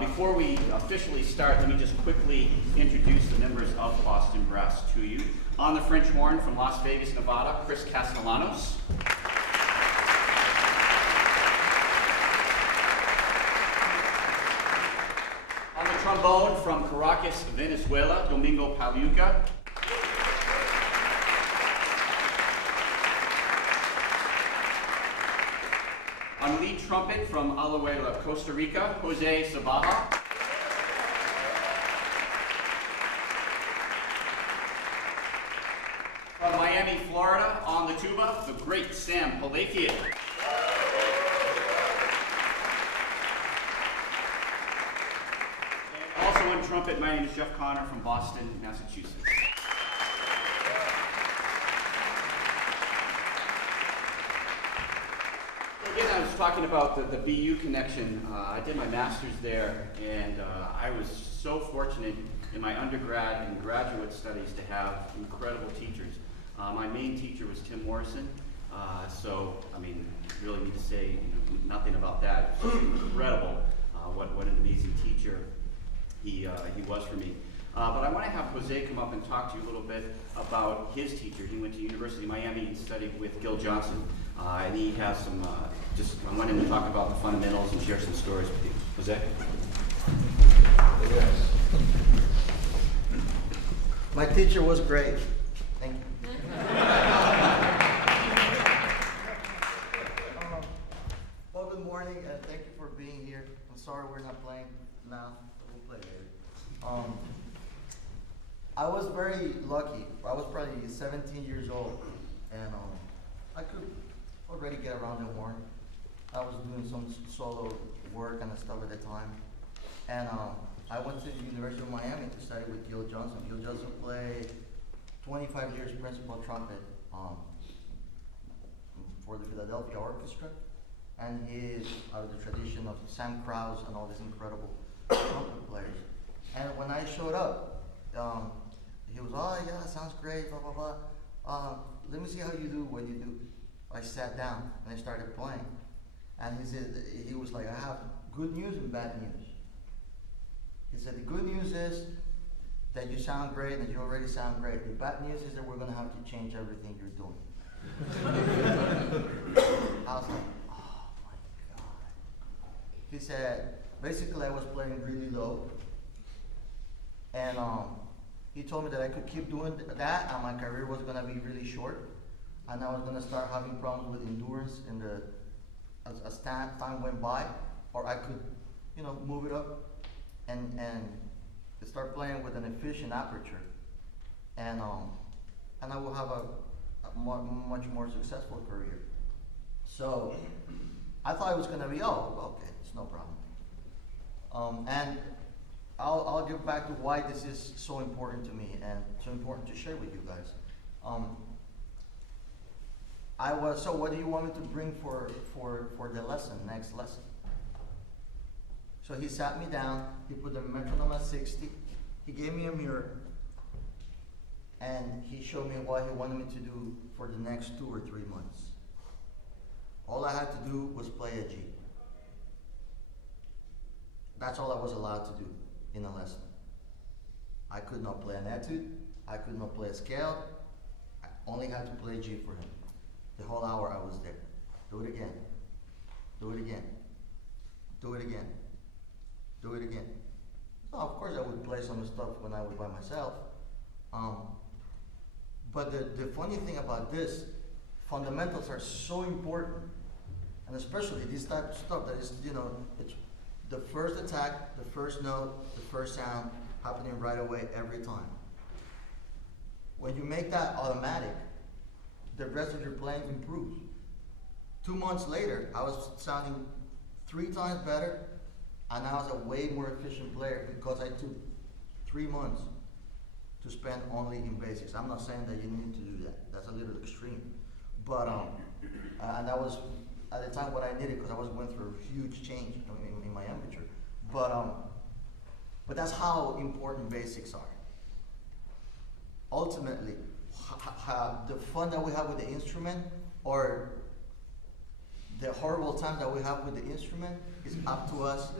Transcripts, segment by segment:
Before we officially start, let me just quickly introduce the members of Boston Brass to you. On the French horn from Las Vegas, Nevada, Chris Castellanos. On the trombone from Caracas, Venezuela, Domingo Paluca. On lead trumpet from Alajuela, Costa Rica, Jose Sabaja. From Miami, Florida, on the tuba, the great Sam Palafian. And also on trumpet, my name is Jeff Connor from Boston, Massachusetts. Again, I was talking about the BU connection. I did my master's there, and I was so fortunate in my undergrad and graduate studies to have incredible teachers. My main teacher was Tim Morrison, so I mean, really need to say nothing about that. It was incredible what an amazing teacher he was for me. But I want to have Jose come up and talk to you a little bit about his teacher. He went to University of Miami and studied with Gil Johnson. And he has some, I want him to talk about the fundamentals and share some stories with you. Jose? Yes. My teacher was great. Thank you. Well, good morning, and thank you for being here. I'm sorry we're not playing now, but we'll play later. I was very lucky. I was probably 17 years old, and I could already get around the horn. I was doing some solo work and stuff at the time, and I went to the University of Miami to study with Gil Johnson. Gil Johnson played 25 years principal trumpet for the Philadelphia Orchestra, and he is out of the tradition of Sam Krause and all these incredible trumpet players. And when I showed up, he was, oh yeah, sounds great, blah, blah, blah. Let me see how you do what you do. I sat down and I started playing. And he was like, I have good news and bad news. He said, the good news is that you sound great and you already sound great. The bad news is that we're going to have to change everything you're doing. I was like, oh my God. He said, basically I was playing really low. And he told me that I could keep doing that and my career was going to be really short. And I was going to start having problems with endurance as time went by, or I could, move it up and start playing with an efficient aperture, and I will have a much more successful career. So I thought it was going to be, okay, it's no problem. And I'll get back to why this is so important to me and so important to share with you guys. So what do you want me to bring for the lesson, next lesson? So he sat me down, he put the metronome at 60, he gave me a mirror, and he showed me what he wanted me to do for the next 2 or 3 months. All I had to do was play a G. That's all I was allowed to do in a lesson. I could not play an etude, I could not play a scale, I only had to play G for him. The whole hour I was there. Do it again. Do it again. Do it again. Do it again. So of course I would play some stuff when I was by myself. But the funny thing about this, fundamentals are so important. And especially this type of stuff that is, it's the first attack, the first note, the first sound happening right away every time. When you make that automatic, the rest of your playing improves. 2 months later, I was sounding 3 times better, and I was a way more efficient player because I took 3 months to spend only in basics. I'm not saying that you need to do that. That's a little extreme. But, and that was at the time what I needed because I was going through a huge change in my amateur. But that's how important basics are. Ultimately, the fun that we have with the instrument or the horrible time that we have with the instrument is up to us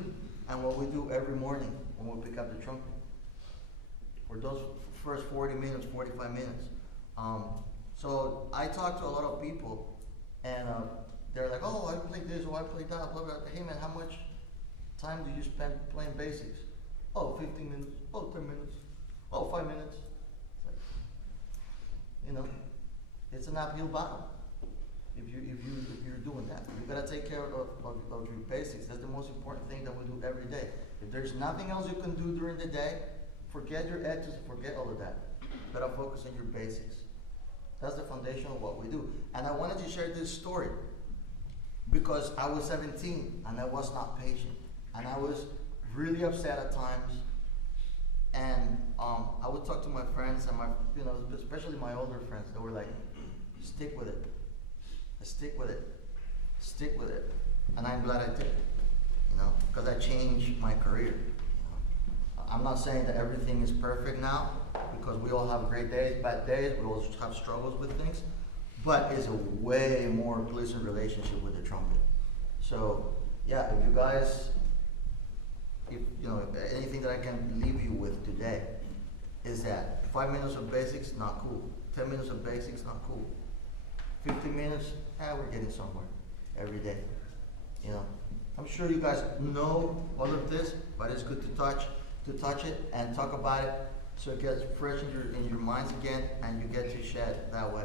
and what we do every morning when we pick up the trumpet. For those first 40 minutes, 45 minutes. So I talk to a lot of people, and they're like, oh, I play this, or I play that, blah, blah. Hey man, how much time do you spend playing basics? Oh, 15 minutes, oh, 10 minutes, oh, 5 minutes. It's like, you know, it's an uphill battle. If you're doing that, you gotta take care of your basics. That's the most important thing that we do every day. If there's nothing else you can do during the day, forget your edges, forget all of that. You gotta focus on your basics. That's the foundation of what we do. And I wanted to share this story because I was 17 and I was not patient. And I was really upset at times. And I would talk to my friends and especially my older friends. They were like, stick with it. Stick with it. Stick with it. And I'm glad I did, because I changed my career. I'm not saying that everything is perfect now, because we all have great days, bad days, we all have struggles with things, but it's a way more pleasant relationship with the trumpet. So yeah, if you guys, anything that I can leave you with today is that 5 minutes of basics, not cool. 10 minutes of basics, not cool. 15 minutes, we're getting somewhere every day. I'm sure you guys know all of this, but it's good to touch it and talk about it, so it gets fresh in your minds again, and you get to shed that way.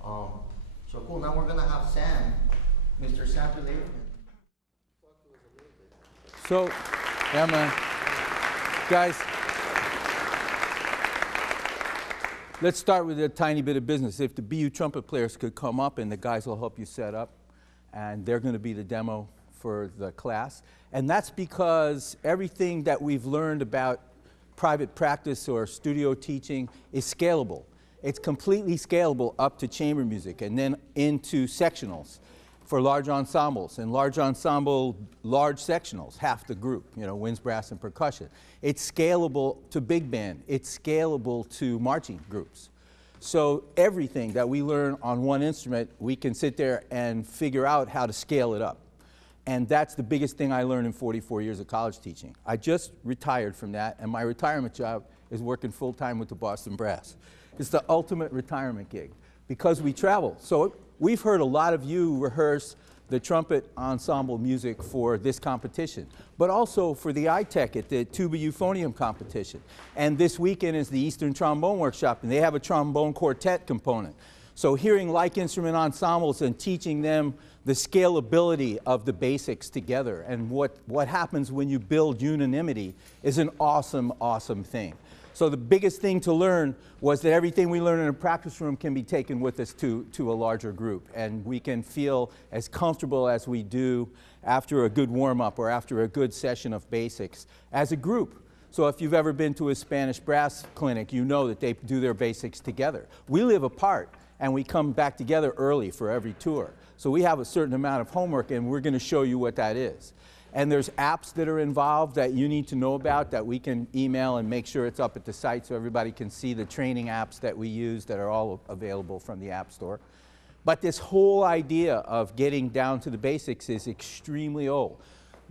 So cool. Now we're gonna have Sam, Mr. Sam Pellegrino. So, yeah, man, guys. Let's start with a tiny bit of business. If the BU trumpet players could come up, and the guys will help you set up, and they're going to be the demo for the class. And that's because everything that we've learned about private practice or studio teaching is scalable. It's completely scalable up to chamber music and then into sectionals for large ensembles, and large ensemble, large sectionals, half the group, winds, brass, and percussion. It's scalable to big band. It's scalable to marching groups. So everything that we learn on one instrument, we can sit there and figure out how to scale it up. And that's the biggest thing I learned in 44 years of college teaching. I just retired from that, and my retirement job is working full-time with the Boston Brass. It's the ultimate retirement gig because we travel. So we've heard a lot of you rehearse the trumpet ensemble music for this competition, but also for the ITEC at the tuba euphonium competition. And this weekend is the Eastern Trombone Workshop, and they have a trombone quartet component. So hearing like instrument ensembles and teaching them the scalability of the basics together and what happens when you build unanimity is an awesome, awesome thing. So the biggest thing to learn was that everything we learn in a practice room can be taken with us to a larger group, and we can feel as comfortable as we do after a good warm-up or after a good session of basics as a group. So if you've ever been to a Spanish brass clinic, you know that they do their basics together. We live apart, and we come back together early for every tour. So we have a certain amount of homework, and we're going to show you what that is. And there's apps that are involved that you need to know about that we can email and make sure it's up at the site so everybody can see the training apps that we use that are all available from the App Store. But this whole idea of getting down to the basics is extremely old.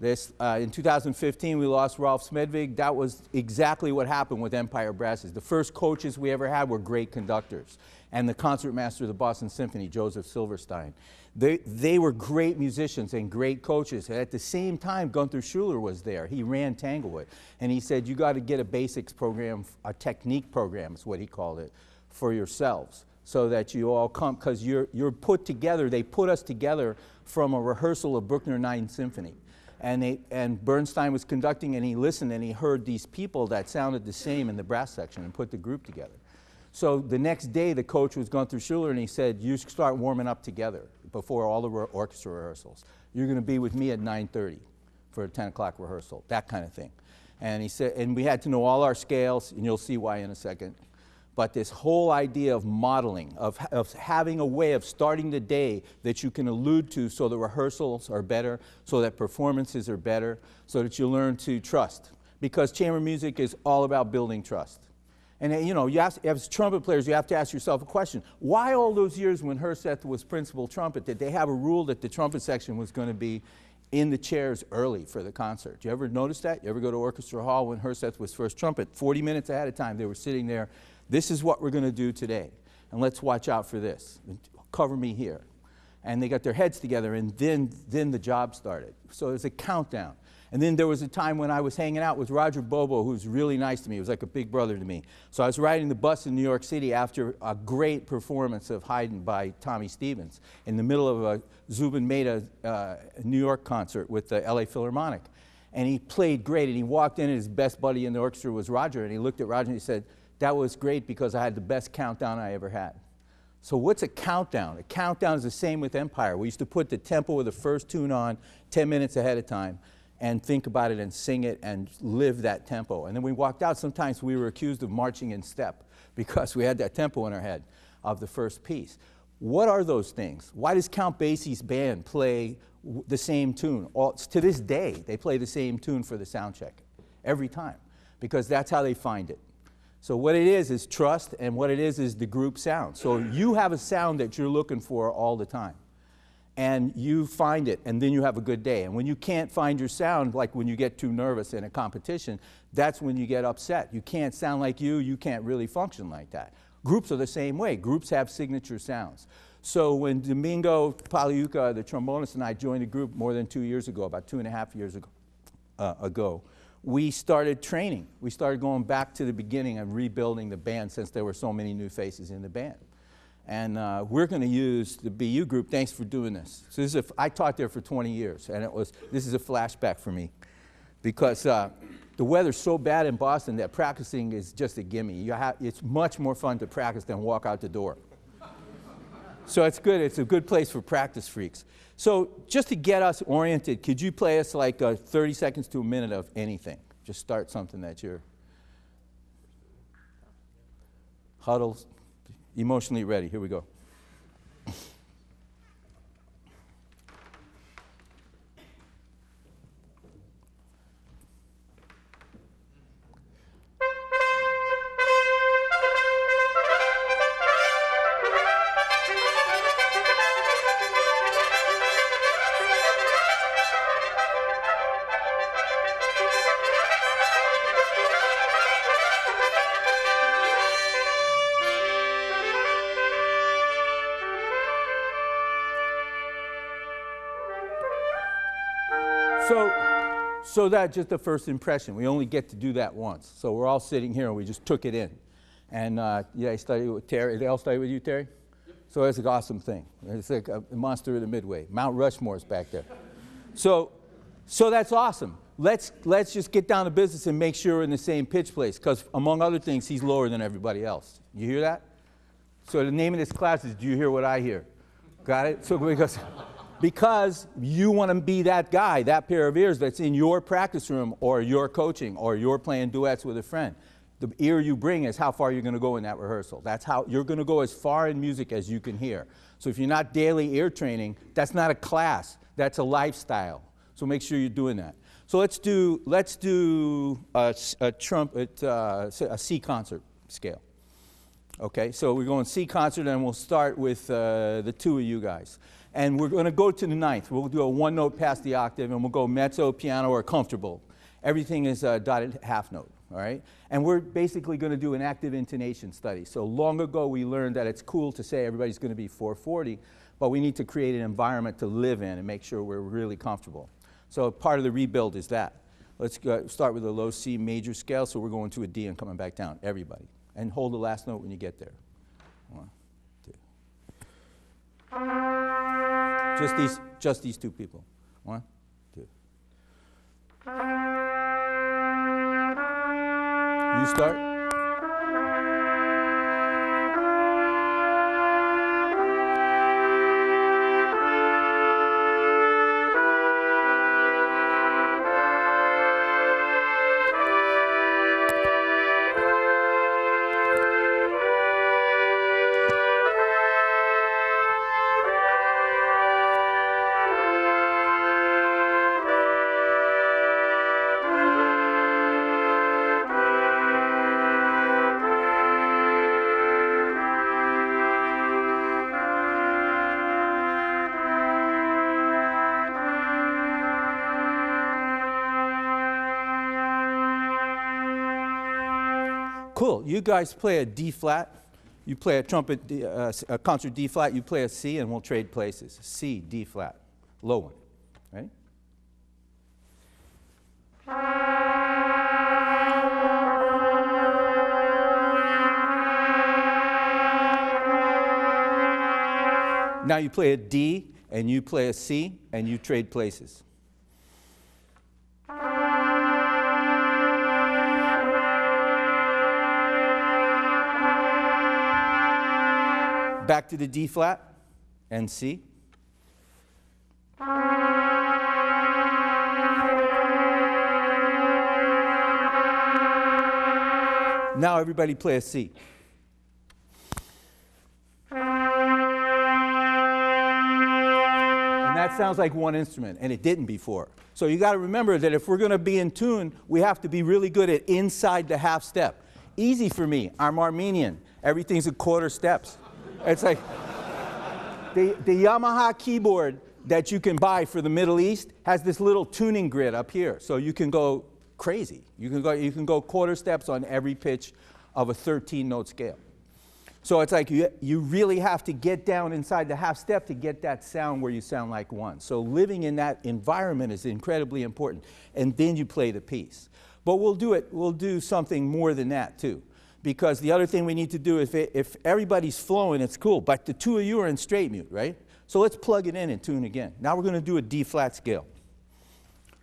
In 2015, we lost Rolf Smedvig. That was exactly what happened with Empire Brasses. The first coaches we ever had were great conductors. And the concertmaster of the Boston Symphony, Joseph Silverstein. They were great musicians and great coaches. At the same time, Gunther Schuller was there. He ran Tanglewood. And he said, you got to get a basics program, a technique program is what he called it, for yourselves. So that you all come, because you're put together. They put us together from a rehearsal of Bruckner 9th Symphony. And Bernstein was conducting, and he listened, and he heard these people that sounded the same in the brass section and put the group together. So the next day, the coach was Gunther Schuller, and he said, you start warming up together before all the orchestra rehearsals. You're going to be with me at 9:30 for a 10 o'clock rehearsal, that kind of thing. And he said, and we had to know all our scales, and you'll see why in a second. But this whole idea of modeling, of having a way of starting the day that you can allude to so the rehearsals are better, so that performances are better, so that you learn to trust. Because chamber music is all about building trust. And as trumpet players, you have to ask yourself a question. Why all those years when Herseth was principal trumpet did they have a rule that the trumpet section was going to be in the chairs early for the concert. Do you ever notice that? You ever go to Orchestra Hall when Herseth was first trumpet? 40 minutes ahead of time, they were sitting there. This is what we're going to do today, and let's watch out for this. Cover me here. And they got their heads together, and then the job started. So there's a countdown. And then there was a time when I was hanging out with Roger Bobo, who's really nice to me. He was like a big brother to me. So I was riding the bus in New York City after a great performance of Haydn by Tommy Stevens in the middle of a Zubin Mehta New York concert with the LA Philharmonic. And he played great, and he walked in, and his best buddy in the orchestra was Roger, and he looked at Roger and he said, "That was great because I had the best countdown I ever had." So what's a countdown? A countdown is the same with Empire. We used to put the tempo of the first tune on 10 minutes ahead of time and think about it and sing it and live that tempo. And then we walked out. Sometimes we were accused of marching in step because we had that tempo in our head of the first piece. What are those things? Why does Count Basie's band play the same tune? To this day, they play the same tune for the sound check every time because that's how they find it. So what it is trust, and what it is the group sound. So you have a sound that you're looking for all the time. And you find it, and then you have a good day. And when you can't find your sound, like when you get too nervous in a competition, that's when you get upset. You can't sound like you can't really function like that. Groups are the same way. Groups have signature sounds. So when Domingo Paliuca, the trombonist, and I joined the group more than 2 years ago, about 2.5 years ago, we started training. We started going back to the beginning and rebuilding the band since there were so many new faces in the band. And we're going to use the BU group. Thanks for doing this. So I taught there for 20 years, and this is a flashback for me because the weather's so bad in Boston that practicing is just a gimme. It's much more fun to practice than walk out the door. So it's good. It's a good place for practice freaks. So just to get us oriented, could you play us like 30 seconds to a minute of anything? Just start something that you're huddles. Emotionally ready. Here we go. So that's just the first impression. We only get to do that once. So we're all sitting here and we just took it in. And yeah, I studied with Terry. They all studied with you, Terry? Yep. So it's an awesome thing. It's like a monster of the Midway. Mount Rushmore's back there. So that's awesome. Let's just get down to business and make sure we're in the same pitch place, because among other things, he's lower than everybody else. You hear that? So the name of this class is Do You Hear What I Hear? Got it? So because you want to be that guy, that pair of ears that's in your practice room or your coaching or you're playing duets with a friend. The ear you bring is how far you're going to go in that rehearsal. That's how you're going to go as far in music as you can hear. So if you're not daily ear training, that's not a class. That's a lifestyle. So make sure you're doing that. So let's do a trumpet, a C concert scale. Okay, so we're going C concert, and we'll start with the two of you guys. And we're going to go to the ninth. We'll do a one note past the octave, and we'll go mezzo, piano, or comfortable. Everything is a dotted half note, all right? And we're basically going to do an active intonation study. So long ago, we learned that it's cool to say everybody's going to be 440, but we need to create an environment to live in and make sure we're really comfortable. So part of the rebuild is that. Let's start with a low C major scale, so we're going to a D and coming back down, everybody. And hold the last note when you get there. 1, 2. Just these two people. 1, 2. You start. Cool. You guys play a D flat. You play a trumpet, a concert D flat. You play a C, and we'll trade places. C, D flat, low one. Right? Now you play a D, and you play a C, and you trade places. Back to the D flat and C. Now everybody play a C. And that sounds like one instrument, and it didn't before. So you got to remember that if we're going to be in tune, we have to be really good at inside the half step. Easy for me. I'm Armenian. Everything's a quarter steps. It's like the Yamaha keyboard that you can buy for the Middle East has this little tuning grid up here, so you can go crazy. You can go quarter steps on every pitch of a 13-note scale. So it's like you really have to get down inside the half step to get that sound where you sound like one. So living in that environment is incredibly important. And then you play the piece. But we'll do something more than that too. Because the other thing we need to do, if everybody's flowing, it's cool. But the two of you are in straight mute, right? So let's plug it in and tune again. Now we're going to do a D flat scale.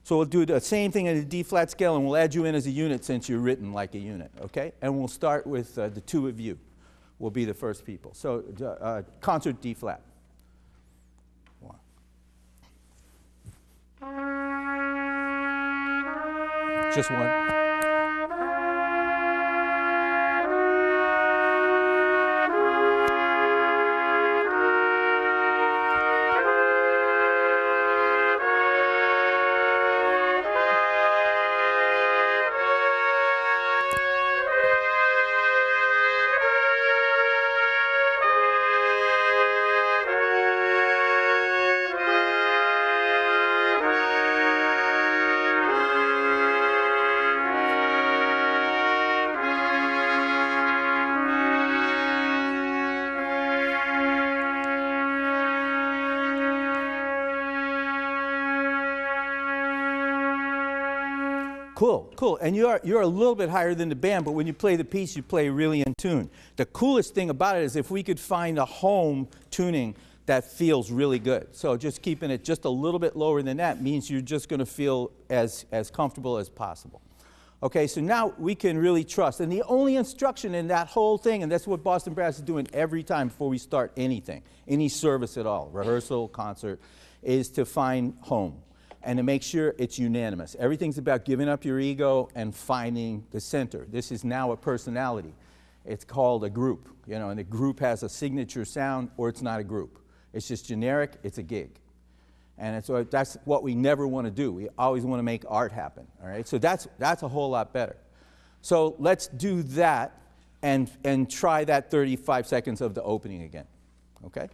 So we'll do the same thing in a D flat scale, and we'll add you in as a unit since you're written like a unit, okay? And we'll start with the two of you. Will be the first people. So concert D flat. One. Just one. Cool, cool. And you're a little bit higher than the band, but when you play the piece, you play really in tune. The coolest thing about it is if we could find a home tuning that feels really good. So just keeping it just a little bit lower than that means you're just going to feel as comfortable as possible. Okay, so now we can really trust. And the only instruction in that whole thing, and that's what Boston Brass is doing every time before we start anything, any service at all, rehearsal, concert, is to find home. And to make sure it's unanimous. Everything's about giving up your ego and finding the center. This is now a personality. It's called a group, you know, and the group has a signature sound, or it's not a group. It's just generic, it's a gig. And that's what we never want to do. We always want to make art happen, all right? So that's a whole lot better. So let's do that and try that 35 seconds of the opening again, okay?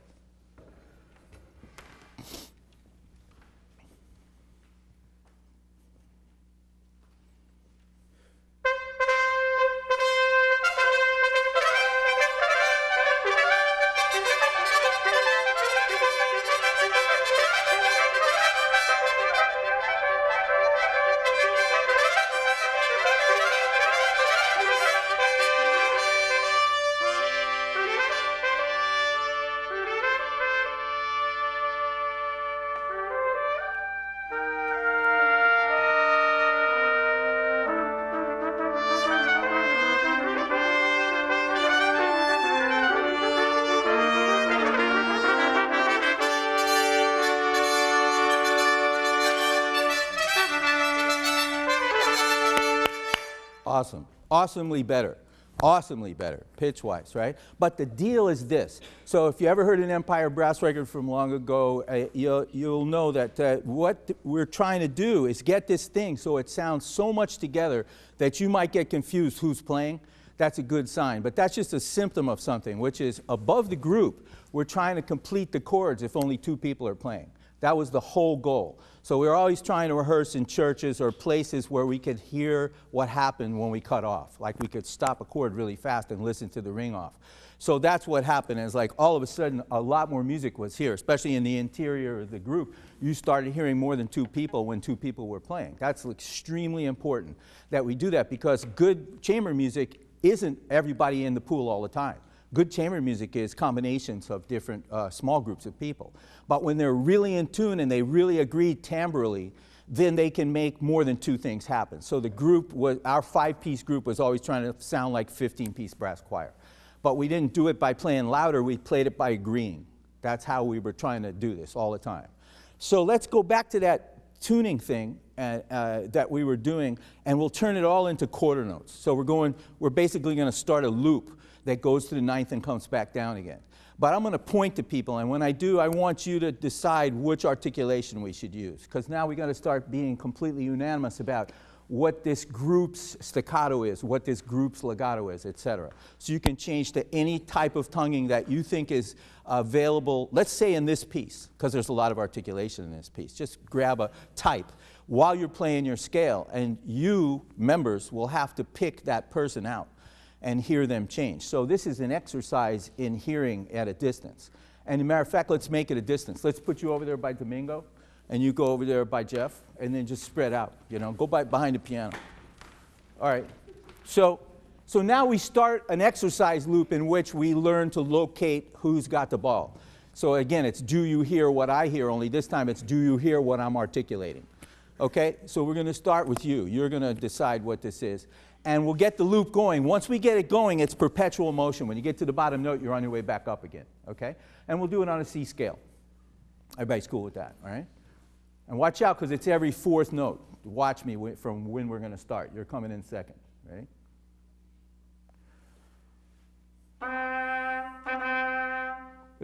Awesome. Awesomely better. Awesomely better, pitch-wise, right? But the deal is this. So if you ever heard an Empire Brass record from long ago, you'll know that what we're trying to do is get this thing so it sounds so much together that you might get confused who's playing. That's a good sign. But that's just a symptom of something, which is above the group, we're trying to complete the chords if only two people are playing. That was the whole goal. So we were always trying to rehearse in churches or places where we could hear what happened when we cut off. Like we could stop a chord really fast and listen to the ring off. So that's what happened. Is like all of a sudden a lot more music was here, especially in the interior of the group. You started hearing more than 2 people when 2 people were playing. That's extremely important that we do that, because good chamber music isn't everybody in the pool all the time. Good chamber music is combinations of different small groups of people. But when they're really in tune and they really agree timbrally, then they can make more than 2 things happen. So the group was, our 5-piece group was always trying to sound like 15-piece brass choir. But we didn't do it by playing louder, we played it by agreeing. That's how we were trying to do this all the time. So let's go back to that tuning thing that we were doing, and we'll turn it all into quarter notes. So we're basically going to start a loop that goes to the 9th and comes back down again. But I'm going to point to people, and when I do, I want you to decide which articulation we should use, because now we got to start being completely unanimous about what this group's staccato is, what this group's legato is, etc. So you can change to any type of tonguing that you think is available, let's say in this piece, because there's a lot of articulation in this piece. Just grab a type while you're playing your scale, and you, members, will have to pick that person out and hear them change. So this is an exercise in hearing at a distance. And as a matter of fact, let's make it a distance. Let's put you over there by Domingo, and you go over there by Jeff, and then just spread out, you know, go behind the piano. All right, so now we start an exercise loop in which we learn to locate who's got the ball. So again, it's do you hear what I hear, only this time it's do you hear what I'm articulating. Okay, so we're going to start with you. You're going to decide what this is. And we'll get the loop going. Once we get it going, it's perpetual motion. When you get to the bottom note, you're on your way back up again, okay? And we'll do it on a C scale. Everybody's cool with that, all right? And watch out, because it's every 4th note. Watch me from when we're going to start. You're coming in second, ready?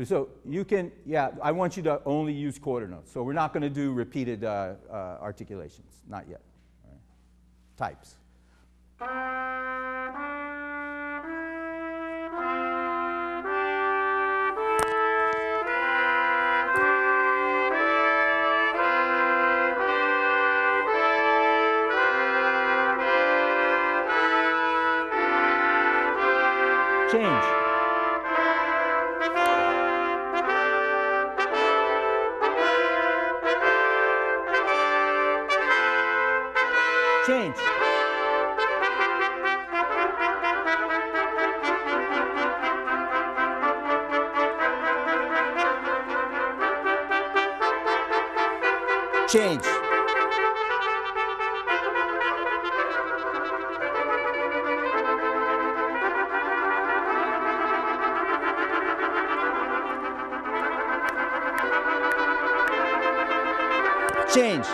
So you can, yeah, I want you to only use quarter notes. So we're not going to do repeated articulations, not yet. All right? Types. Change. Change. Change. Change.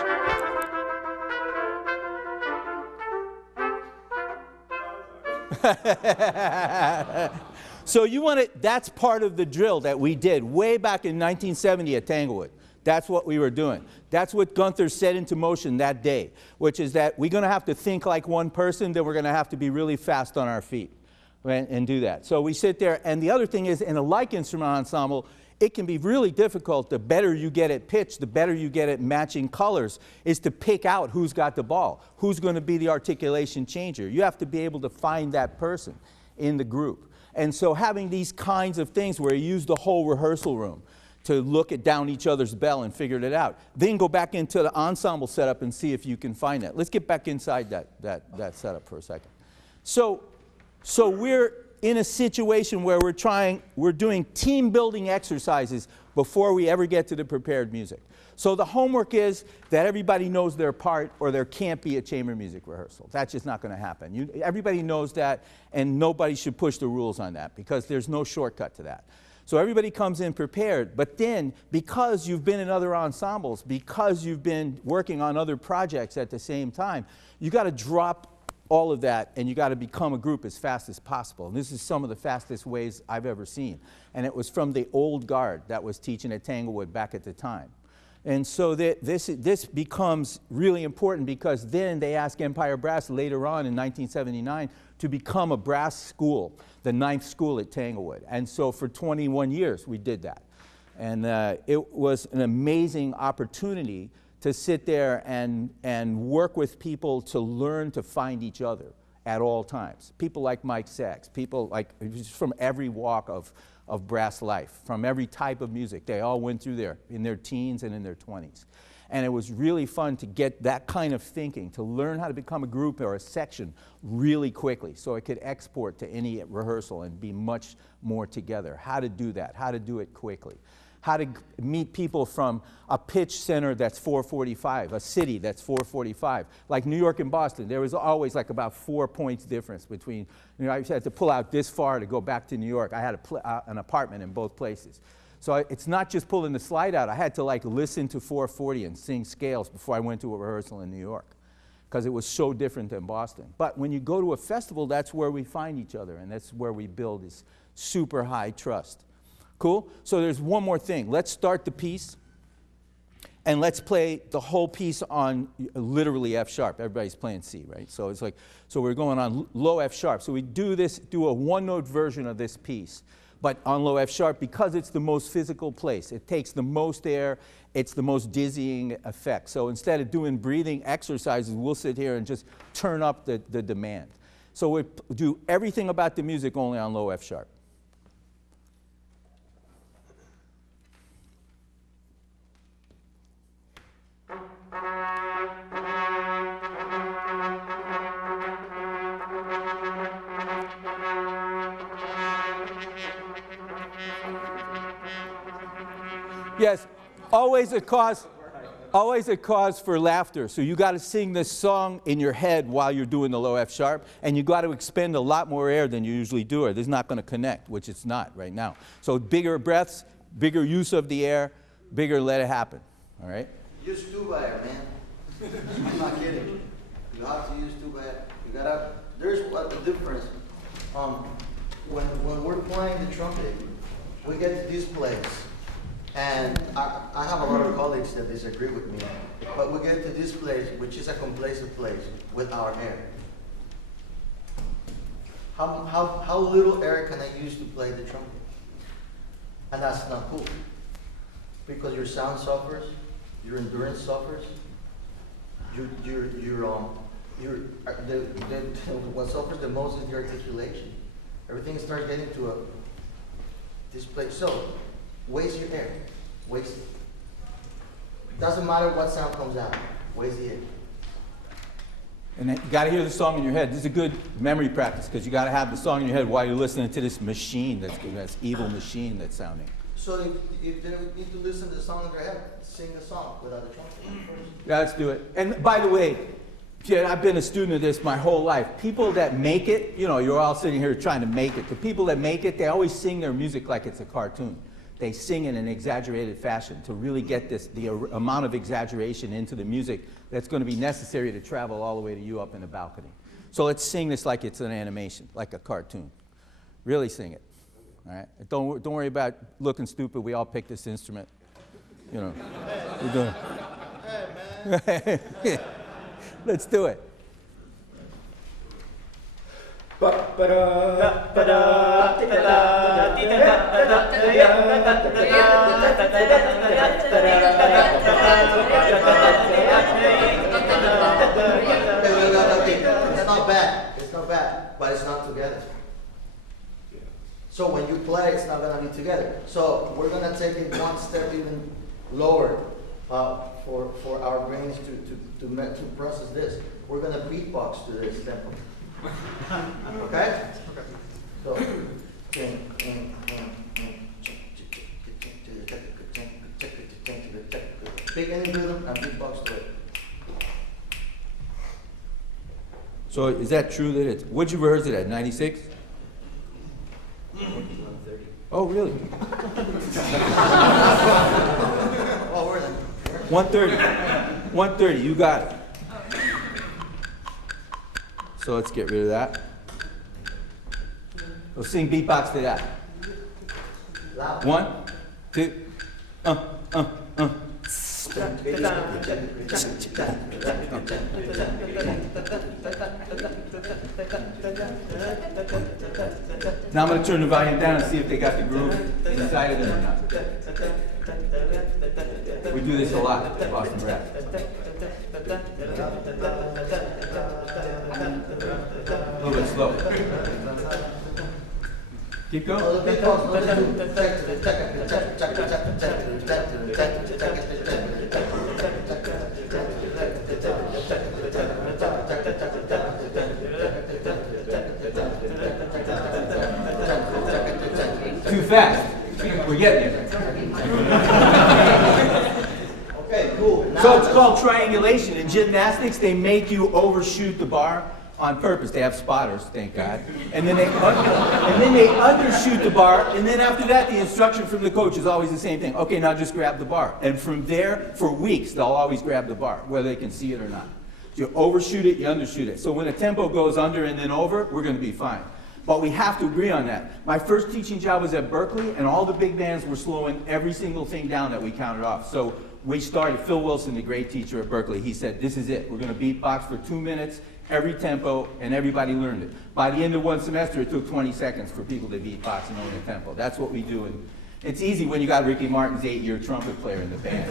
So you want to, that's part of the drill that we did way back in 1970 at Tanglewood. That's what we were doing. That's what Gunther set into motion that day, which is that we're going to have to think like one person, then we're going to have to be really fast on our feet and do that. So we sit there, and the other thing is, in a like instrument ensemble, it can be really difficult. The better you get at pitch, the better you get at matching colors, is to pick out who's got the ball, who's going to be the articulation changer. You have to be able to find that person in the group. And so having these kinds of things where you use the whole rehearsal room to look at down each other's bell and figure it out. Then go back into the ensemble setup and see if you can find that. Let's get back inside that setup for a second. So we're in a situation where we're doing team building exercises before we ever get to the prepared music. So the homework is that everybody knows their part, or there can't be a chamber music rehearsal. That's just not going to happen. Everybody knows that, and nobody should push the rules on that, because there's no shortcut to that. So everybody comes in prepared, but then because you've been in other ensembles, because you've been working on other projects at the same time, you got to drop all of that, and you got to become a group as fast as possible. And this is some of the fastest ways I've ever seen. And it was from the old guard that was teaching at Tanglewood back at the time. And so this becomes really important, because then they asked Empire Brass later on in 1979 to become a brass school, the 9th school at Tanglewood. And so for 21 years we did that. And it was an amazing opportunity to sit there and work with people to learn to find each other at all times. People like Mike Sachs, people like from every walk of brass life, from every type of music. They all went through there in their teens and in their 20s. And it was really fun to get that kind of thinking, to learn how to become a group or a section really quickly so it could export to any rehearsal and be much more together. How to do that, how to do it quickly. How to meet people from a pitch center that's 445, a city that's 445. Like New York and Boston, there was always like about 4 points difference between, you know, I had to pull out this far to go back to New York. I had an apartment in both places. So it's not just pulling the slide out. I had to like listen to 440 and sing scales before I went to a rehearsal in New York because it was so different than Boston. But when you go to a festival, that's where we find each other and that's where we build this super high trust. Cool? So there's one more thing. Let's start the piece, and let's play the whole piece on literally F sharp. Everybody's playing C, right? So it's like, so we're going on low F sharp. So we do a one-note version of this piece, but on low F sharp because it's the most physical place. It takes the most air. It's the most dizzying effect. So instead of doing breathing exercises, we'll sit here and just turn up the demand. So we do everything about the music only on low F sharp. Yes, always a cause for laughter. So you got to sing this song in your head while you're doing the low F sharp, and you got to expend a lot more air than you usually do, or this is not going to connect, which it's not right now. So bigger breaths, bigger use of the air, bigger let it happen. All right? Use tuba air, man. I'm not kidding. You have to use tuba air. You gotta. There's what the difference. When we're playing the trumpet, we get to this place. And I have a lot of colleagues that disagree with me, but we get to this place, which is a complacent place, with our air. How little air can I use to play the trumpet? And that's not cool, because your sound suffers, your endurance suffers, what suffers the most is the articulation. Everything starts getting to this place. So waste your air. Waste it. Doesn't matter what sound comes out. Waste the air. And you got to hear the song in your head. This is a good memory practice because you got to have the song in your head while you're listening to this machine, that's evil machine that's sounding. So if they need to listen to the song in their head, sing the song without the trumpet first. Yeah, let's do it. And by the way, I've been a student of this my whole life. People that make it, you know, you're all sitting here trying to make it. The people that make it, they always sing their music like it's a cartoon. They sing in an exaggerated fashion to really get the amount of exaggeration into the music that's going to be necessary to travel all the way to you up in the balcony. So let's sing this like it's an animation, like a cartoon. Really sing it. All right? Don't worry about looking stupid. We all picked this instrument. You know, we're doing it. Hey, man. Let's do it. Now it's not bad, but it's not together. So when you play, it's not gonna be together. So we're gonna take it one step even lower for our brains to process this. We're gonna beatbox to this tempo. Okay? So, pick any rhythm and beatbox to it. So is that true that it's, what'd you rehearse it at, 96? 130. Oh, really? Oh, we're in. 130. 130, you got it. So let's get rid of that. We'll sing beatbox to that. Loud. 1, 2, Now I'm going to turn the volume down and see if they got the groove inside of them or not. We do this a lot at Boston Brass. A little bit slow. Keep going. Too fast. We're getting there. Okay, cool. So it's called triangulation. In gymnastics, they make you overshoot the bar on purpose. They have spotters, thank God. And then they undershoot the bar, and then after that, the instruction from the coach is always the same thing. Okay, now just grab the bar. And from there, for weeks, they'll always grab the bar, whether they can see it or not. So you overshoot it, you undershoot it. So when a tempo goes under and then over, we're going to be fine. But we have to agree on that. My first teaching job was at Berkeley, and all the big bands were slowing every single thing down that we counted off. So we started, Phil Wilson, the great teacher at Berkeley, he said, this is it. We're going to beatbox for 2 minutes, every tempo, and everybody learned it. By the end of one semester, it took 20 seconds for people to beatbox and own the tempo. That's what we do. And it's easy when you got Ricky Martin's 8-year trumpet player in the band.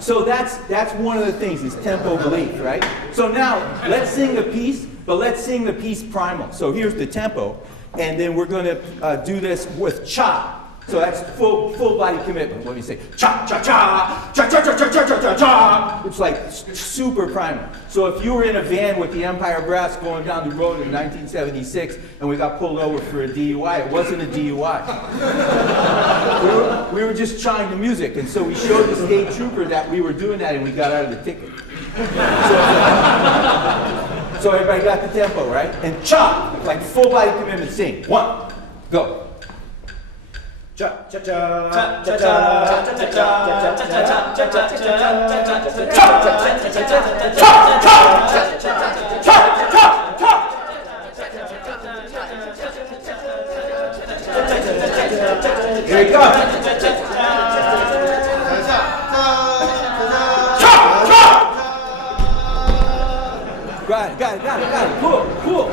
So that's one of the things, is tempo belief, right? So now, let's sing the piece, but let's sing the piece primal. So here's the tempo, and then we're going to do this with cha. So that's full body commitment. Let me say cha cha cha cha cha cha cha cha cha cha cha. It's like super primal. So if you were in a van with the Empire Brass going down the road in 1976 and we got pulled over for a DUI, it wasn't a DUI. we were just trying the music, and so we showed the state trooper that we were doing that, and we got out of the ticket. So everybody got the tempo, right? And cha, like full body commitment. Sing 1, go. Cha cha cha cha cha cha cha cha. Here we go. Got it. Cool.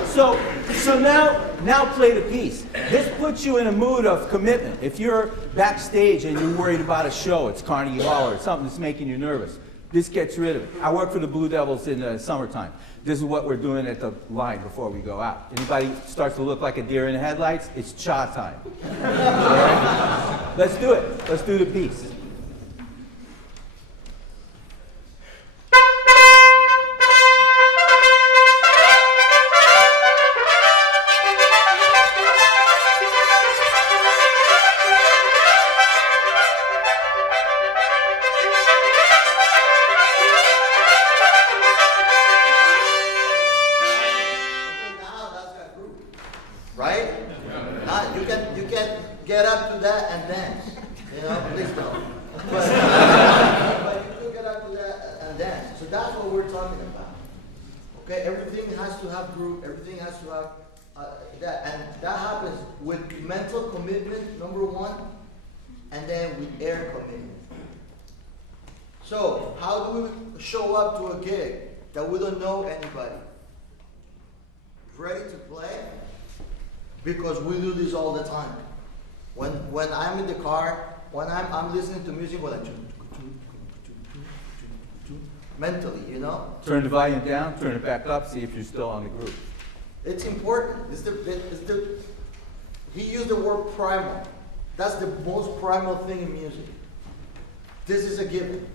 So now play the piece. This puts you in a mood of commitment. If you're backstage and you're worried about a show, it's Carnegie Hall or something that's making you nervous, this gets rid of it. I work for the Blue Devils in the summertime. This is what we're doing at the line before we go out. Anybody starts to look like a deer in the headlights, it's cha time. All right? Let's do it. Let's do the piece. That happens with mental commitment, number one, and then with air commitment. So, how do we show up to a gig that we don't know anybody? Ready to play? Because we do this all the time. When I'm in the car, when I'm listening to music, when mentally, you know? Turn the volume down, turn it back up, see if you're still on the groove. It's important. He used the word primal. That's the most primal thing in music. This is a given.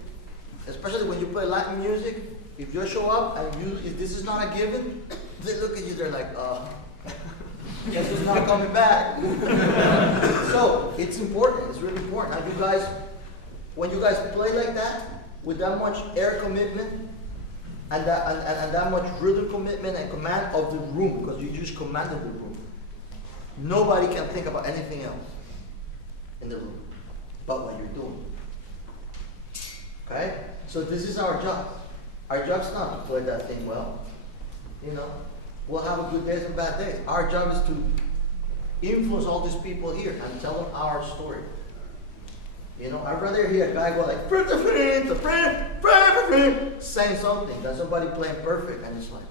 Especially when you play Latin music, if you show up and if this is not a given, they look at you, they're like, guess it's not coming back. So, it's important. It's really important. Now, when you guys play like that, with that much air commitment, and that much rhythm commitment and command of the room, because you just commanded the room. Nobody can think about anything else in the room but what you're doing. Okay? So this is our job. Our job's not to play that thing well. You know, we'll have a good days and bad days. Our job is to influence all these people here and tell them our story. You know, I'd rather hear a guy go like, saying something than somebody playing perfect and it's like,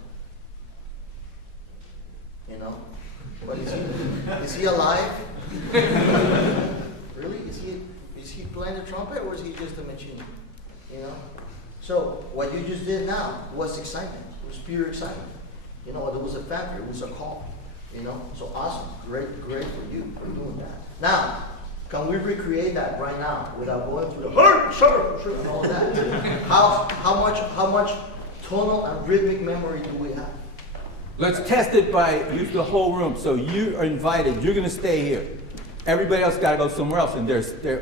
you know, what is he alive? Really? Is he playing the trumpet or is he just a machine? You know? So what you just did now was excitement. It was pure excitement. You know, it was a factor, it was a call. You know? So awesome. Great for you for doing that. Now, can we recreate that right now without going through the and all that? How much tonal and rhythmic memory do we have? Let's test it by use the whole room. So you are invited. You're going to stay here. Everybody else got to go somewhere else. And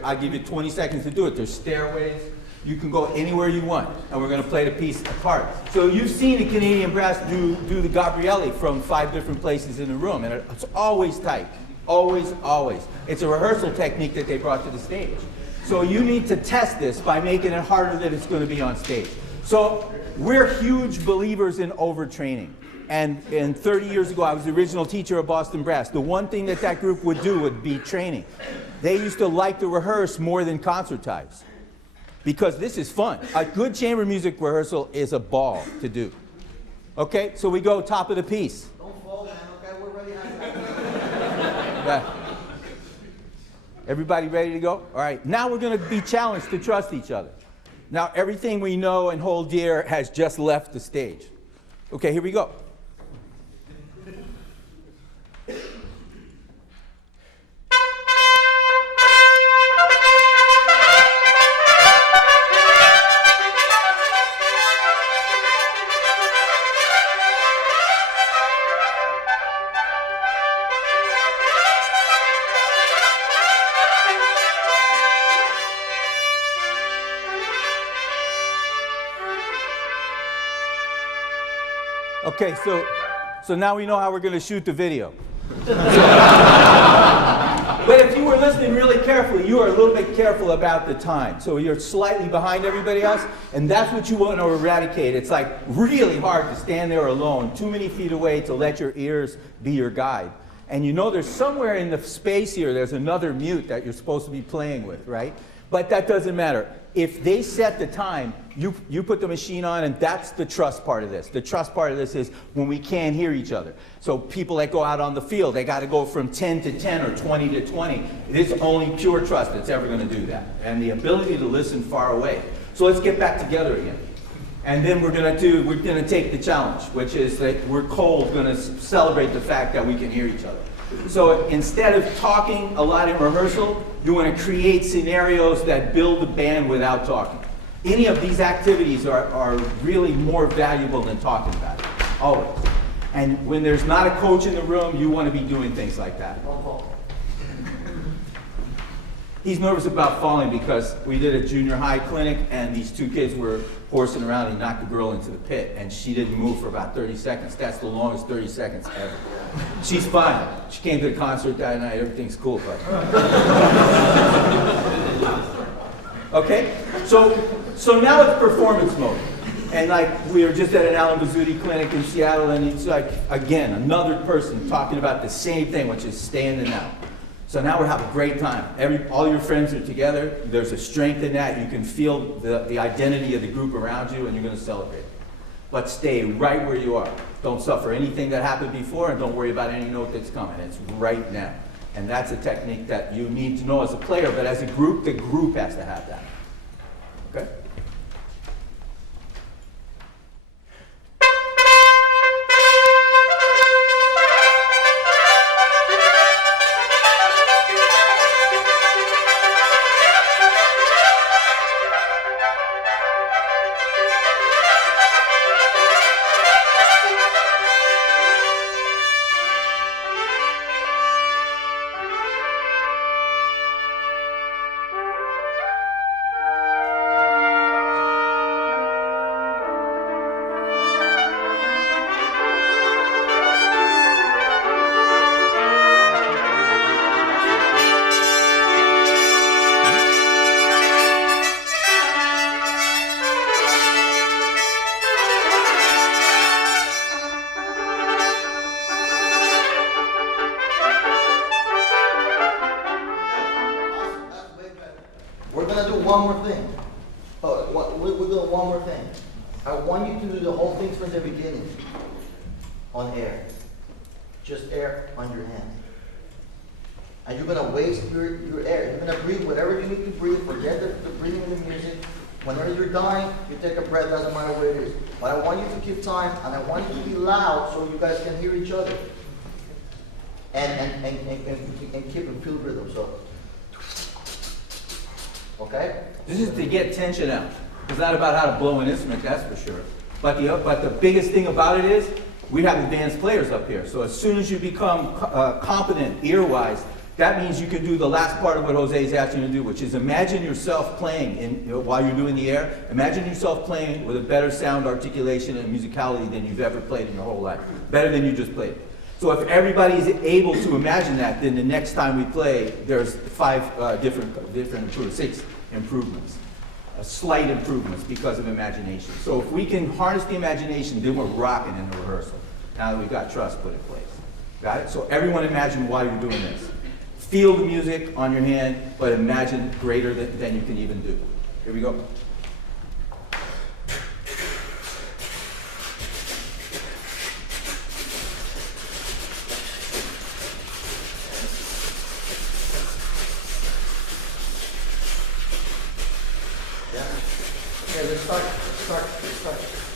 I'll give you 20 seconds to do it. There's stairways. You can go anywhere you want. And we're going to play the piece apart. So you've seen the Canadian brass do the Gabrielli from 5 different places in the room. And it's always tight. Always, always. It's a rehearsal technique that they brought to the stage. So you need to test this by making it harder than it's going to be on stage. So we're huge believers in overtraining. And 30 years ago, I was the original teacher of Boston Brass. The one thing that group would do would be training. They used to like to rehearse more than concert times because this is fun. A good chamber music rehearsal is a ball to do. Okay, so we go top of the piece. Don't fall, man. Okay, we're ready. Yeah. Everybody ready to go? All right, now we're going to be challenged to trust each other. Now everything we know and hold dear has just left the stage. Okay, here we go. Okay, so now we know how we're going to shoot the video. But if you were listening really carefully, you are a little bit careful about the time. So you're slightly behind everybody else, and that's what you want to eradicate. It's like really hard to stand there alone, too many feet away to let your ears be your guide. And you know there's somewhere in the space here, there's another mute that you're supposed to be playing with, right? But that doesn't matter. If they set the time, you put the machine on, and that's the trust part of this. The trust part of this is when we can't hear each other. So people that go out on the field, they got to go from 10 to 10 or 20 to 20. It's only pure trust that's ever going to do that. And the ability to listen far away. So let's get back together again. And then we're going to take the challenge, which is that we're cold going to celebrate the fact that we can hear each other. So instead of talking a lot in rehearsal, you want to create scenarios that build the band without talking. Any of these activities are really more valuable than talking about it, always. And when there's not a coach in the room, you want to be doing things like that. He's nervous about falling because we did a junior high clinic and these 2 kids were horsing around and he knocked the girl into the pit and she didn't move for about 30 seconds. That's the longest 30 seconds ever. She's fine. She came to the concert that night. Everything's cool, but. Okay? So now it's performance mode. And like we were just at an Alan Bazzuti clinic in Seattle and it's like, again, another person talking about the same thing, which is stay in the now. So now we're having a great time. All your friends are together. There's a strength in that. You can feel the identity of the group around you and you're going to celebrate. But stay right where you are. Don't suffer anything that happened before and don't worry about any note that's coming. It's right now. And that's a technique that you need to know as a player, but as a group, the group has to have that. Okay? One more thing. We're doing one more thing. I want you to do the whole thing from the beginning. On air. Just air on your hand. and you're gonna waste your air. You're gonna breathe whatever you need to breathe, forget the breathing in the music. Whenever you're dying, you take a breath, doesn't matter where it is. But I want you to keep time, and I want you to be loud so you guys can hear each other. And keep and feel rhythm, so. Okay? This is to get tension out. It's not about how to blow an instrument, that's for sure. But the biggest thing about it is, we have advanced players up here. So as soon as you become competent ear-wise, that means you can do the last part of what Jose is asking you to do, which is imagine yourself playing while you're doing the air. Imagine yourself playing with a better sound articulation and musicality than you've ever played in your whole life. Better than you just played. So if everybody is able to imagine that, then the next time we play, there's 5 different improvements, 6 improvements. Slight improvements because of imagination. So if we can harness the imagination, then we're rocking in the rehearsal. Now that we've got trust put in place. Got it? So everyone imagine while you're doing this. Feel the music on your hand, but imagine greater than you can even do. Here we go. Okay, let's start.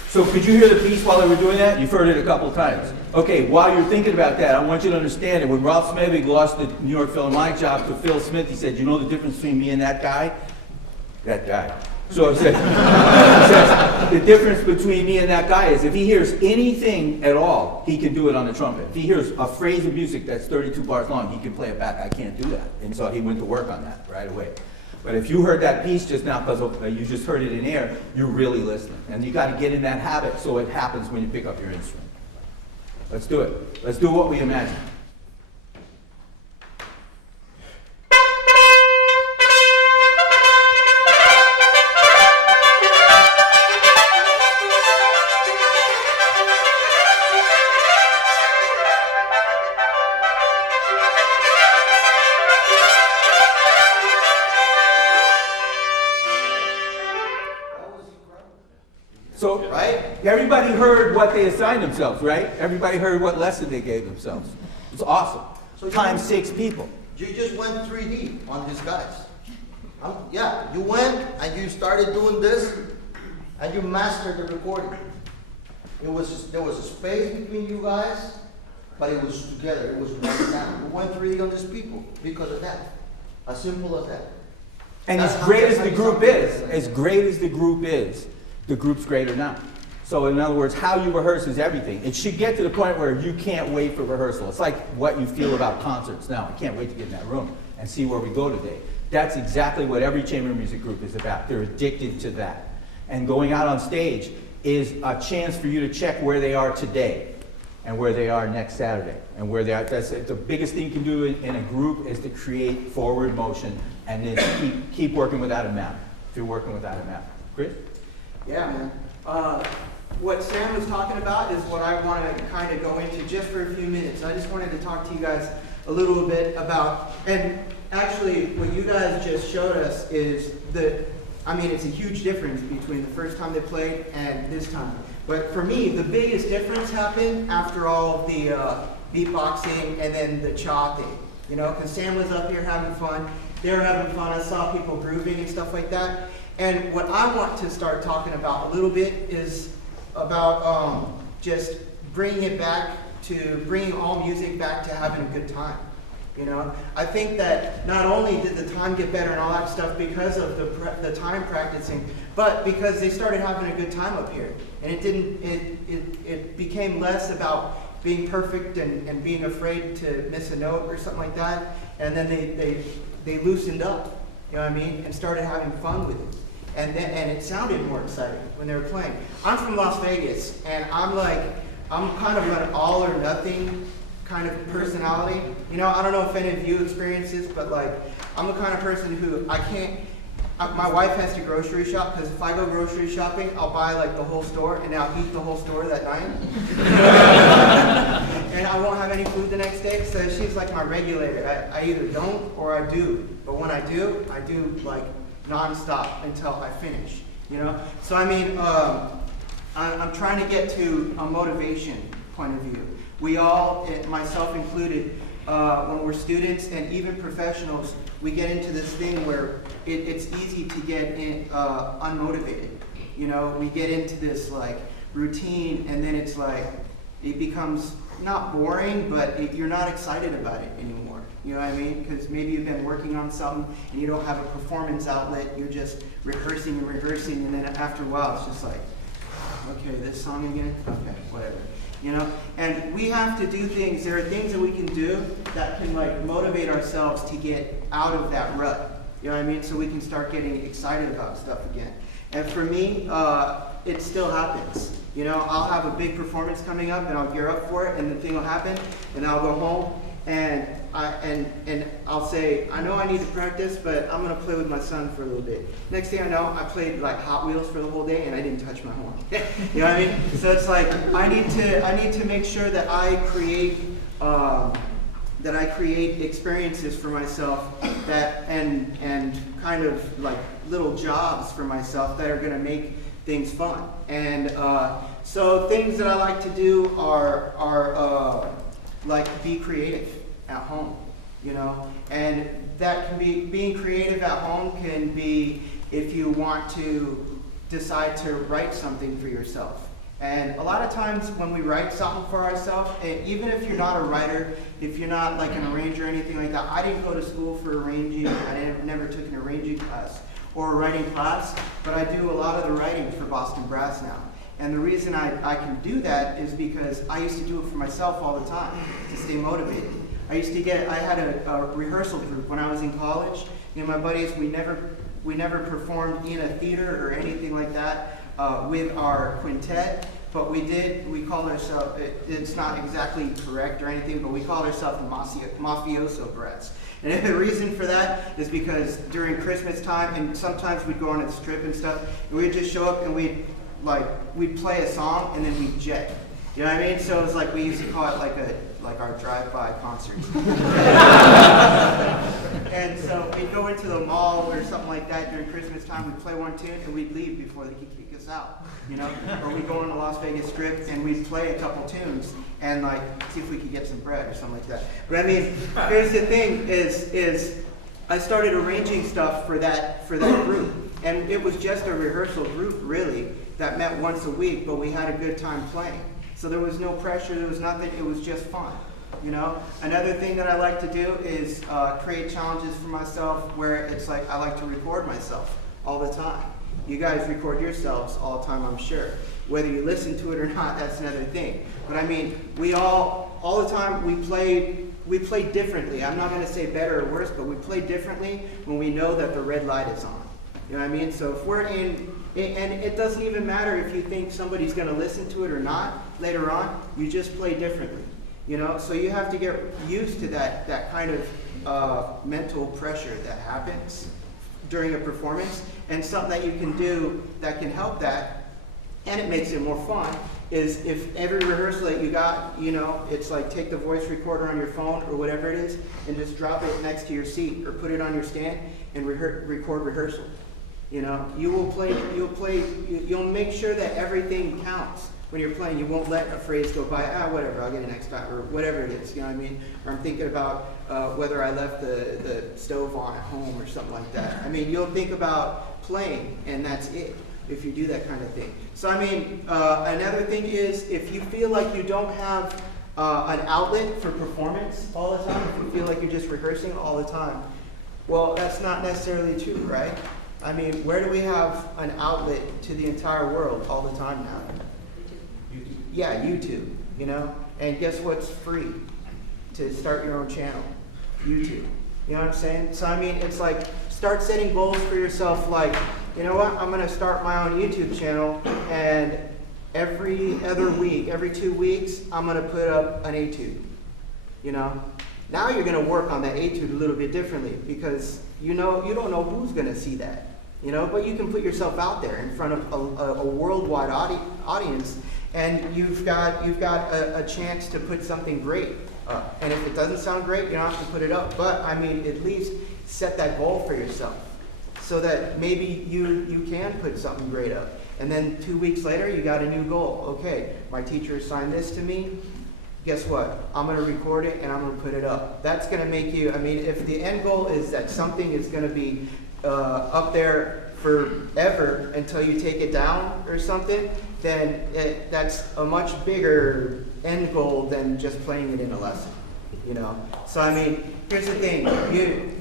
So could you hear the piece while they were doing that? You've heard it a couple times. Okay, while you're thinking about that, I want you to understand that when Ralph Smedvig lost the New York Philharmonic job to Phil Smith, he said, you know the difference between me and that guy? That guy. So it says, the difference between me and that guy is if he hears anything at all, he can do it on the trumpet. If he hears a phrase of music that's 32 bars long, he can play it back. I can't do that. And so he went to work on that right away. But if you heard that piece just now because you just heard it in air, you're really listening. And you got to get in that habit so it happens when you pick up your instrument. Let's do it. Let's do what we imagine. So, Right? everybody heard what they assigned themselves, right? Everybody heard what lesson they gave themselves. It's awesome. So Times 6 people. You just went 3D on these guys. Yeah, you went and you started doing this, and you mastered the recording. There was a space between you guys, but it was together. It was right down. We went 3D on these people because of that. As simple as that. And as great as the group is, the group's greater now. So in other words, how you rehearse is everything. It should get to the point where you can't wait for rehearsal. It's like what you feel about concerts now. I can't wait to get in that room and see where we go today. That's exactly what every chamber music group is about. They're addicted to that. And going out on stage is a chance for you to check where they are today and where they are next Saturday. And where they are. That's the biggest thing you can do in a group is to create forward motion and then keep working without a map. If you're working without a map. Chris? Yeah, man. What Sam was talking about is what I want to kind of go into just for a few minutes. I just wanted to talk to you guys a little bit about, and actually what you guys just showed us is it's a huge difference between the first time they played and this time. But for me, the biggest difference happened after all of the beatboxing and then the cha thing. You know, because Sam was up here having fun. They were having fun. I saw people grooving and stuff like that. And what I want to start talking about a little bit is about just bringing it back to bringing all music back to having a good time. You know, I think that not only did the time get better and all that stuff because of the time practicing, but because they started having a good time up here, and it became less about being perfect and being afraid to miss a note or something like that, and then they loosened up, you know what I mean, and started having fun with it. And it sounded more exciting when they were playing. I'm from Las Vegas, and I'm kind of an all or nothing kind of personality. You know, I don't know if any of you experience this, but like, I'm the kind of person who my wife has to grocery shop, because if I go grocery shopping, I'll buy like the whole store, and I'll eat the whole store that night. And I won't have any food the next day, so she's like my regulator. I either don't or I do. But when I do like non-stop until I finish, you know? So I mean, I'm trying to get to a motivation point of view. We all, myself included, when we're students and even professionals, we get into this thing where it's easy to get unmotivated. You know, we get into this like routine, and then it's like it becomes not boring, but you're not excited about it anymore. You know what I mean? Because maybe you've been working on something and you don't have a performance outlet. You're just rehearsing and rehearsing, and then after a while, it's just like, okay, this song again? Okay, whatever. You know? And we have to do things. There are things that we can do that can like motivate ourselves to get out of that rut. You know what I mean? So we can start getting excited about stuff again. And for me, it still happens. You know, I'll have a big performance coming up, and I'll gear up for it, and the thing will happen, and I'll go home, and I'll say, I know I need to practice, but I'm gonna play with my son for a little bit. Next thing I know, I played like Hot Wheels for the whole day, and I didn't touch my horn. You know what I mean? So it's like I need to make sure that I create experiences for myself that and kind of like little jobs for myself that are gonna make things fun. And so things that I like to do are like be creative at home, you know, and that can be, being creative at home can be if you want to decide to write something for yourself. And a lot of times when we write something for ourselves, even if you're not a writer, if you're not like an arranger or anything like that, I didn't go to school for arranging, I never took an arranging class or a writing class, but I do a lot of the writing for Boston Brass now. And the reason I can do that is because I used to do it for myself all the time to stay motivated. I had a rehearsal group when I was in college. You know, my buddies, we never performed in a theater or anything like that with our quintet, but we called ourselves, it's not exactly correct or anything, but we called ourselves the Mafioso Brats. And the reason for that is because during Christmas time, and sometimes we'd go on a trip and stuff, and we'd just show up and we'd play a song and then we'd jet. You know what I mean? So it was like we used to call it like our drive-by concert. And so we'd go into the mall or something like that during Christmas time, we'd play one tune and we'd leave before they could kick us out. You know? Or we'd go on the Las Vegas Strip and we'd play a couple tunes and like see if we could get some bread or something like that. But I mean, here's the thing is I started arranging stuff for that group. And it was just a rehearsal group really that met once a week, but we had a good time playing. So there was no pressure, there was nothing, it was just fun. You know, another thing that I like to do is create challenges for myself where it's like I like to record myself all the time. You guys record yourselves all the time, I'm sure. Whether you listen to it or not, that's another thing. But I mean, we all the time we play differently. I'm not going to say better or worse, but we play differently when we know that the red light is on. You know what I mean? So if we're in, and it doesn't even matter if you think somebody's going to listen to it or not later on, you just play differently. You know, so you have to get used to that kind of mental pressure that happens during a performance, and something that you can do that can help that, and it makes it more fun, is if every rehearsal that you got, you know, it's like take the voice recorder on your phone or whatever it is, and just drop it next to your seat or put it on your stand and record rehearsal. You know, you'll make sure that everything counts. When you're playing, you won't let a phrase go by, whatever, I'll get it next time, or whatever it is, you know what I mean? Or I'm thinking about whether I left the stove on at home or something like that. I mean, you'll think about playing, and that's it, if you do that kind of thing. So, I mean, another thing is, if you feel like you don't have an outlet for performance all the time, if you feel like you're just rehearsing all the time, well, that's not necessarily true, right? I mean, where do we have an outlet to the entire world all the time now? Yeah, YouTube, you know? And guess what's free to start your own channel? YouTube. You know what I'm saying? So, I mean, it's like, start setting goals for yourself, like, you know what, I'm going to start my own YouTube channel, and every other week, every 2 weeks, I'm going to put up an etude, you know? Now you're going to work on that etude a little bit differently, because you know, you don't know who's going to see that, you know? But you can put yourself out there in front of a worldwide audience, and you've got a chance to put something great up. And if it doesn't sound great, you don't have to put it up. But I mean, at least set that goal for yourself, so that maybe you can put something great up. And then 2 weeks later, you got a new goal. Okay, my teacher assigned this to me. guess what? I'm going to record it and I'm going to put it up. That's going to make you, I mean, if the end goal is that something is going to be up there forever until you take it down or something, then that's a much bigger end goal than just playing it in a lesson, you know? So, I mean, here's the thing.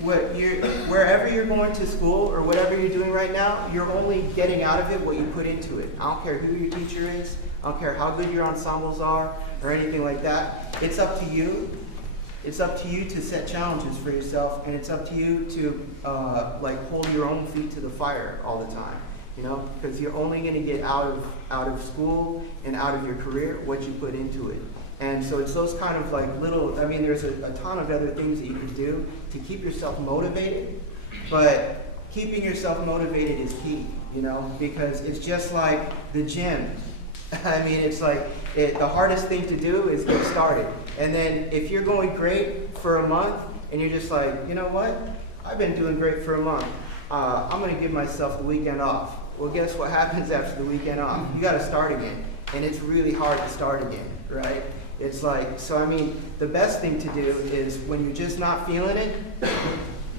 Wherever you're going to school or whatever you're doing right now, you're only getting out of it what you put into it. I don't care who your teacher is. I don't care how good your ensembles are or anything like that. It's up to you. It's up to you to set challenges for yourself, and it's up to you to like hold your own feet to the fire all the time. You know, because you're only going to get out of school and out of your career what you put into it. And so it's those kind of like little, I mean, there's a ton of other things that you can do to keep yourself motivated, but keeping yourself motivated is key, you know, because it's just like the gym. I mean, it's like the hardest thing to do is get started. And then if you're going great for a month and you're just like, you know what, I've been doing great for a month. I'm going to give myself the weekend off. Well, guess what happens after the weekend off? You got to start again. And it's really hard to start again, right? It's like, so I mean, the best thing to do is when you're just not feeling it,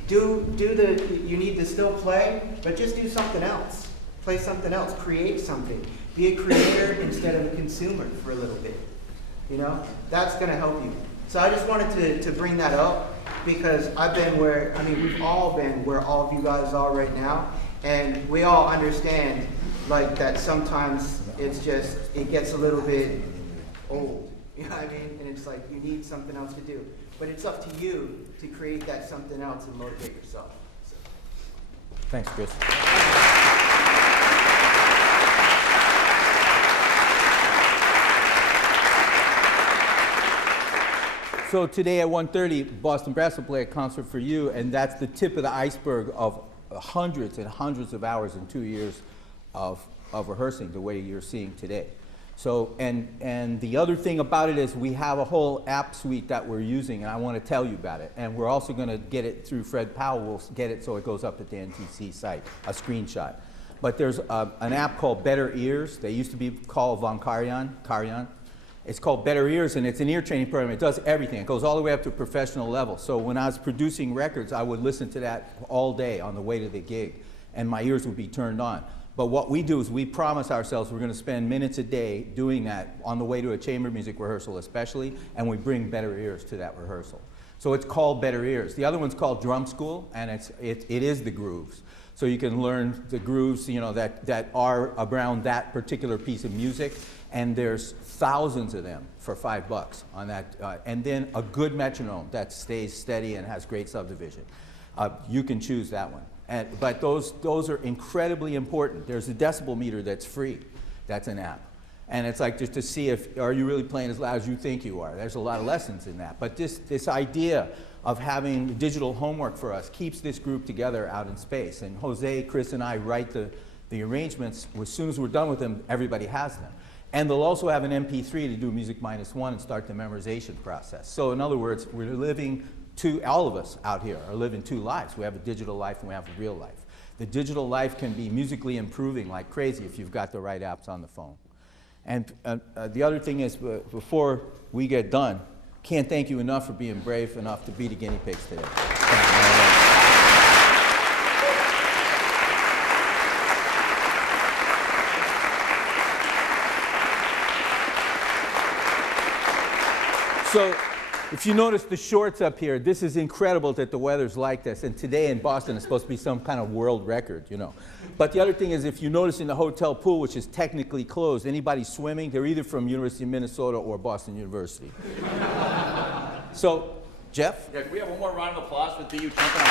you need to still play, but just do something else. Play something else, create something. Be a creator instead of a consumer for a little bit. You know, that's going to help you. So I just wanted to bring that up because I've been where, I mean, we've all been where all of you guys are right now. And we all understand like that sometimes it's just, it gets a little bit old. You know what I mean? And it's like you need something else to do. But it's up to you to create that something else and motivate yourself. So. Thanks, Chris. So today at 1:30, Boston Brass will play a concert for you, and that's the tip of the iceberg of hundreds and hundreds of hours in 2 years of rehearsing the way you're seeing today. So, and the other thing about it is we have a whole app suite that we're using, and I want to tell you about it. And we're also going to get it through Fred Powell. We'll get it so it goes up at the NTC site, a screenshot. But there's an app called Better Ears. They used to be called Von Karajan. It's called Better Ears, and it's an ear training program. It does everything. It goes all the way up to professional level. So when I was producing records, I would listen to that all day on the way to the gig, and my ears would be turned on. But what we do is we promise ourselves we're going to spend minutes a day doing that on the way to a chamber music rehearsal especially, and we bring Better Ears to that rehearsal. So it's called Better Ears. The other one's called Drum School, and it is the grooves. So you can learn the grooves, you know, that are around that particular piece of music, and there's thousands of them for $5 on that, and then a good metronome that stays steady and has great subdivision. You can choose that one. But those are incredibly important. There's a decibel meter that's free. That's an app. And it's like just to see if, are you really playing as loud as you think you are? There's a lot of lessons in that. But this idea of having digital homework for us keeps this group together out in space. And Jose, Chris, and I write the arrangements. As soon as we're done with them, everybody has them. And they'll also have an MP3 to do music -1 and start the memorization process. So in other words, we're living all of us out here are living two lives. We have a digital life and we have a real life. The digital life can be musically improving like crazy if you've got the right apps on the phone. And the other thing is, before we get done, can't thank you enough for being brave enough to be the guinea pigs today. So, if you notice the shorts up here, this is incredible that the weather's like this. And today in Boston it's supposed to be some kind of world record, you know. But the other thing is, if you notice in the hotel pool, which is technically closed, anybody swimming, they're either from University of Minnesota or Boston University. So, Jeff? Yeah, can we have one more round of applause for BU Trumpet?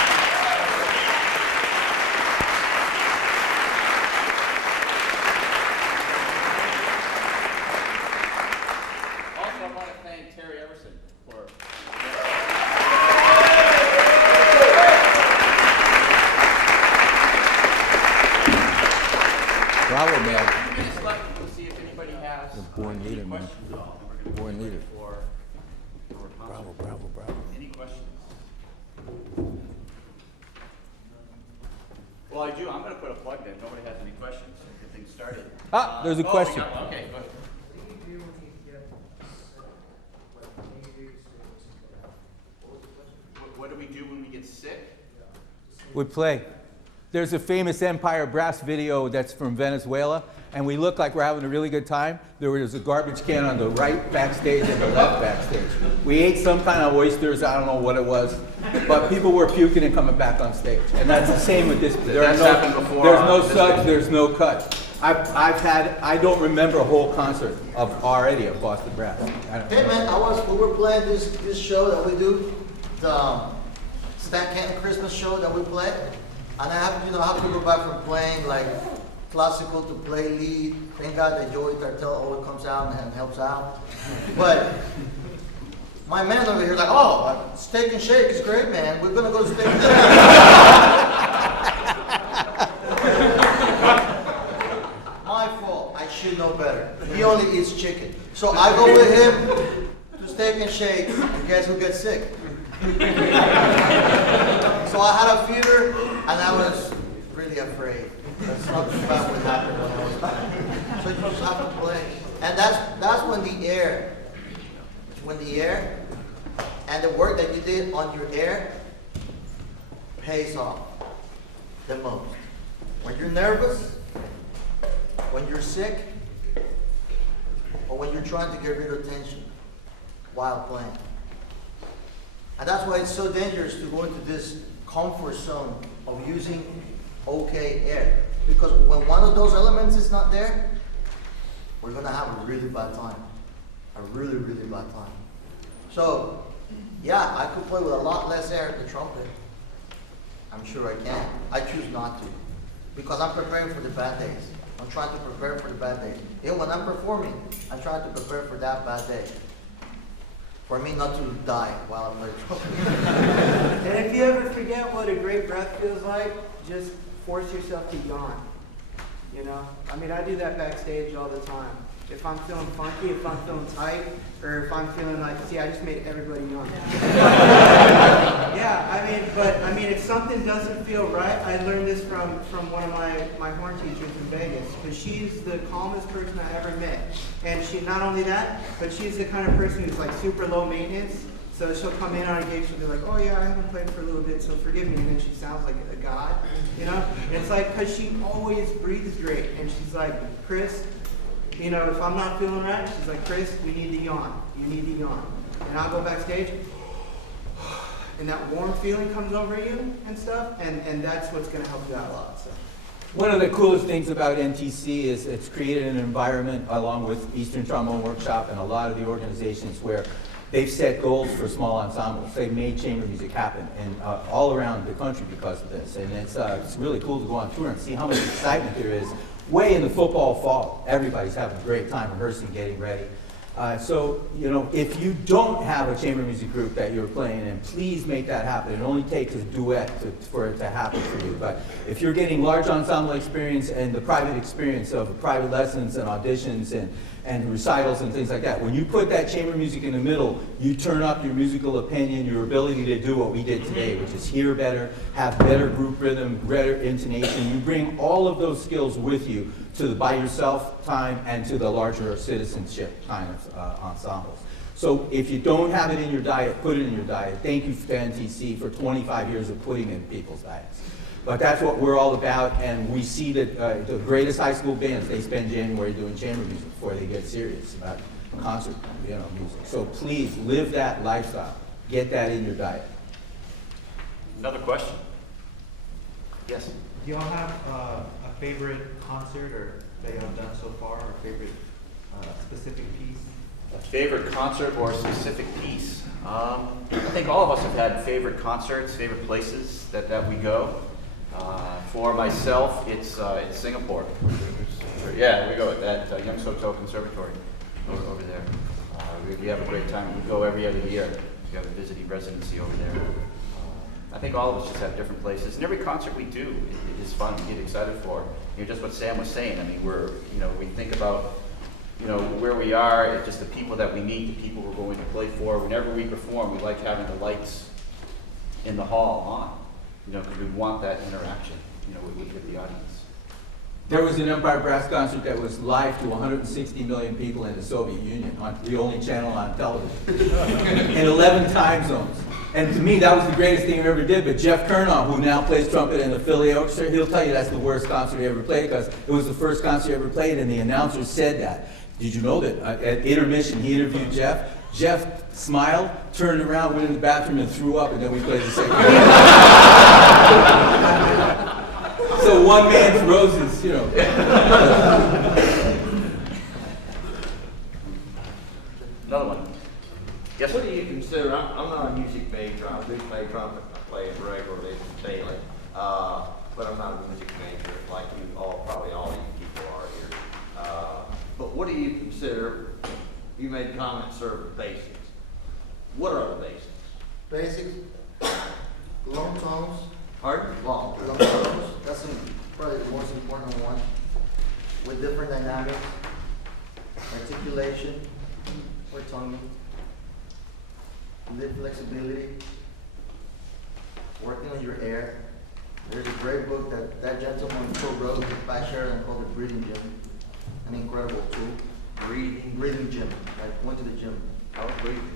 Bravo, man. A few minutes left. We'll see if anybody has born leader, man. Born leader. Bravo, bravo, bravo. Any questions? Well, I do. I'm going to put a plug in. Nobody has any questions. Get things started. There's a question. Okay, go ahead. sick? We play. There's a famous Empire Brass video that's from Venezuela, and we look like we're having a really good time. There was a garbage can on the right backstage and the left backstage. We ate some kind of oysters, I don't know what it was, but people were puking and coming back on stage. And that's the same with this. That's happened before. There's no suds, there's no cut. I don't remember a whole concert of Boston Brass. Hey man, we were playing this show that we do, the Stan Kenton Christmas show that we play, and I have to go back from playing like classical to play lead. Thank God that Joey Tartell always comes out and helps out. But my man over here is like, oh, Steak and Shake is great, man. We're gonna go to Steak and Shake. My fault. I should know better. He only eats chicken. So I go with him to Steak and Shake, and guess who gets sick? So I had a fever, and I was really afraid that something bad would happen when I was playing. So you just have to play. And that's when the air and the work that you did on your air pays off the most. When you're nervous, when you're sick, or when you're trying to get rid of tension while playing. And that's why it's so dangerous to go into this comfort zone of using okay air. Because when one of those elements is not there, we're going to have a really bad time. A really, really bad time. So, yeah, I could play with a lot less air at the trumpet. I'm sure I can. I choose not to. Because I'm preparing for the bad days. I'm trying to prepare for the bad days. Even when I'm performing, I'm trying to prepare for that bad day. For me not to die while I'm playing trumpet. And if you ever forget what a great breath feels like, just force yourself to yawn. You know? I mean, I do that backstage all the time. If I'm feeling funky, if I'm feeling tight, or if I'm feeling like, see, I just made everybody yawn. Yeah, I mean, if something doesn't feel right, I learned this from one of my horn teachers in Vegas, because she's the calmest person I ever met. And she, not only that, but she's the kind of person who's like super low maintenance. So she'll come in on a gig, she'll be like, oh yeah, I haven't played for a little bit, so forgive me. And then she sounds like a god, you know? And it's like, because she always breathes great. And she's like, Chris, you know, if I'm not feeling right, she's like, Chris, we need to yawn. You need to yawn. And I'll go backstage, and that warm feeling comes over you and stuff, and that's what's going to help you out a lot. So. One of the coolest things about NTC is it's created an environment along with Eastern Trombone Workshop and a lot of the organizations where they've set goals for small ensembles. They've made chamber music happen and all around the country because of this. And it's really cool to go on tour and see how much excitement there is. Way in the football fall, everybody's having a great time rehearsing, getting ready. So, you know, if you don't have a chamber music group that you're playing in, please make that happen. It only takes a duet for it to happen for you. But if you're getting large ensemble experience and the private experience of private lessons and auditions and recitals and things like that, when you put that chamber music in the middle, you turn up your musical opinion, your ability to do what we did today, which is hear better, have better group rhythm, better intonation. You bring all of those skills with you to the by yourself time and to the larger citizenship kind of ensembles. So if you don't have it in your diet, put it in your diet. Thank you to NTC for 25 years of putting it in people's diets. But that's what we're all about, and we see that the greatest high school bands, they spend January doing chamber music before they get serious about concert, music. So please live that lifestyle. Get that in your diet. Another question? Yes? Do y'all have a favorite concert or that y'all have done so far, or favorite specific piece? A favorite concert or a specific piece? I think all of us have had favorite concerts, favorite places that we go. For myself, it's Singapore. Yeah, we go at Young Soto Conservatory over there. We have a great time. We go every other year. We have a visiting residency over there. I think all of us just have different places, and every concert we do is fun. We get excited for. Just what Sam was saying. I mean, we think about where we are, just the people that we meet, the people we're going to play for. Whenever we perform, we like having the lights in the hall on, because we want that interaction, with the audience. There was an Empire Brass concert that was live to 160 million people in the Soviet Union on the only channel on television in 11 time zones. And to me, that was the greatest thing I ever did. But Jeff Kernow, who now plays trumpet in the Philly Orchestra, he'll tell you that's the worst concert he ever played because it was the first concert he ever played, and the announcer said that. Did you know that at intermission he interviewed Jeff? Jeff smiled, turned around, went in the bathroom, and threw up, and then we played the second game. So one man's roses, you know. Another one. Yes, What do you consider, I'm not a music major, I do play trumpet, I play it regularly, daily, but I'm not a music major like you all, probably all you people are here. But what do you consider, you made comments, sir, of basics. What are the basics? Basics, long tones, Pardon? long tones, that's probably the most important one, with different dynamics, articulation, or tongue, lip flexibility, working on your air. There's a great book that gentleman co-wrote by Sharon called The Breathing Gym, an incredible tool. Breathing gym, like went to the gym. I was breathing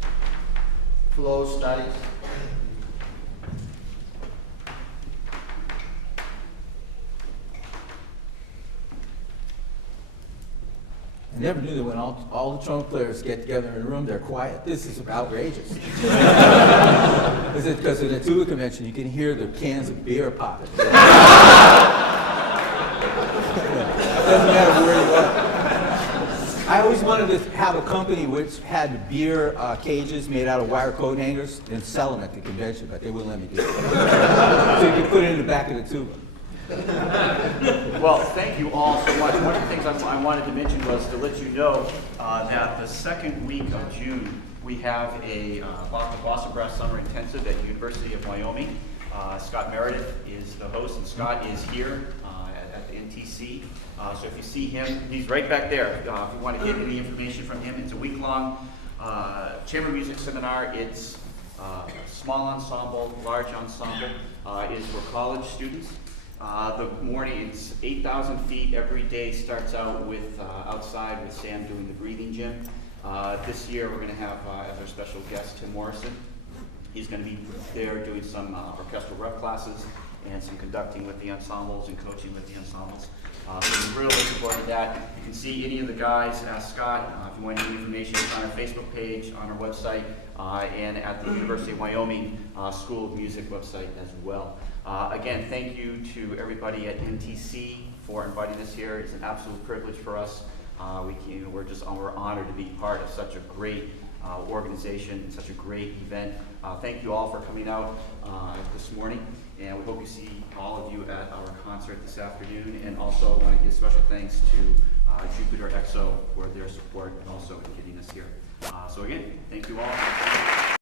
there. Flow studies. I never knew that when all the trumpet players get together in a room, they're quiet. This is outrageous. Is it because at a tuba convention, you can hear the cans of beer popping. It doesn't matter where you are. I always wanted to have a company which had beer cages made out of wire coat hangers and sell them at the convention, but they wouldn't let me do it. So you could put it in the back of the tuba. well, thank you all so much. One of the things I wanted to mention was to let you know that the second week of June, we have a Boston Brass Summer Intensive at the University of Wyoming. Scott Meredith is the host, and Scott is here at the NTC. So if you see him, he's right back there. If you want to get any information from him, it's a week-long chamber music seminar. It's small ensemble, large ensemble. Is for college students. The morning, it's 8,000 feet every day. Starts out with outside with Sam doing the breathing gym. This year we're going to have as our special guest Tim Morrison. He's going to be there doing some orchestral rep classes and some conducting with the ensembles and coaching with the ensembles. So we're really looking forward to that. You can see any of the guys, ask Scott, if you want any information, it's on our Facebook page, on our website, and at the University of Wyoming School of Music website as well. Again, thank you to everybody at NTC for inviting us here. It's an absolute privilege for us. We're honored to be part of such a great organization, such a great event. Thank you all for coming out this morning, and we hope you see all of you at our concert this afternoon. And also want to give special thanks to Jupiter EXO for their support and also in getting us here. So again, thank you all.